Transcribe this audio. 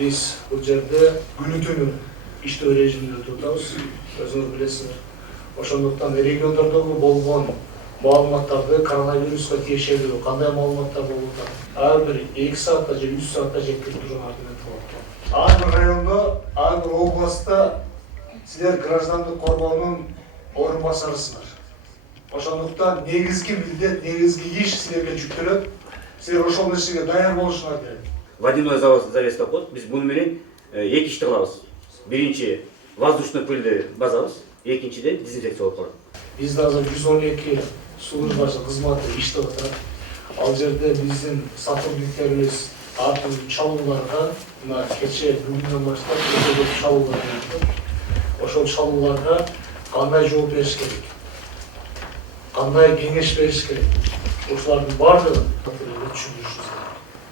Biz bu жерде күнү-түнү иштөө режиминде турабыз, өзүңөр билесиңер. Ошондуктан региондордогу болгон маалыматтарды коронавируска тиешелүү кандай маалыматтар болуп атат? Ар бир 2 саатта же 3 саатта жеткирип турган аргумент болот. Ар бир райондо, ар бир областта силер граждандык коргоонун орун басарысыңар. Ошондуктан негизги милдет, негизги иш силерге жүктөлөт. Силер ошол нерсеге даяр болушуңар керек. Водяной завеска коет. Биз буну менен эки ишти кылабыз. Биринчи воздушный пыльды базабыз, экинчиден дезинфекция болуп калат. Бизде азыр 112 службасы кызматы иштеп атат. Ал жерде биздин сотрудниктерибиз ар түрдүү чалууларга, мына кече бүгүндөн баштап көп чалуулар болуп, ошол чалууларга кандай жооп бериш керек, кандай кеңеш бериш керек, ошолордун баардыгын түшүндүрүшүбүз керек.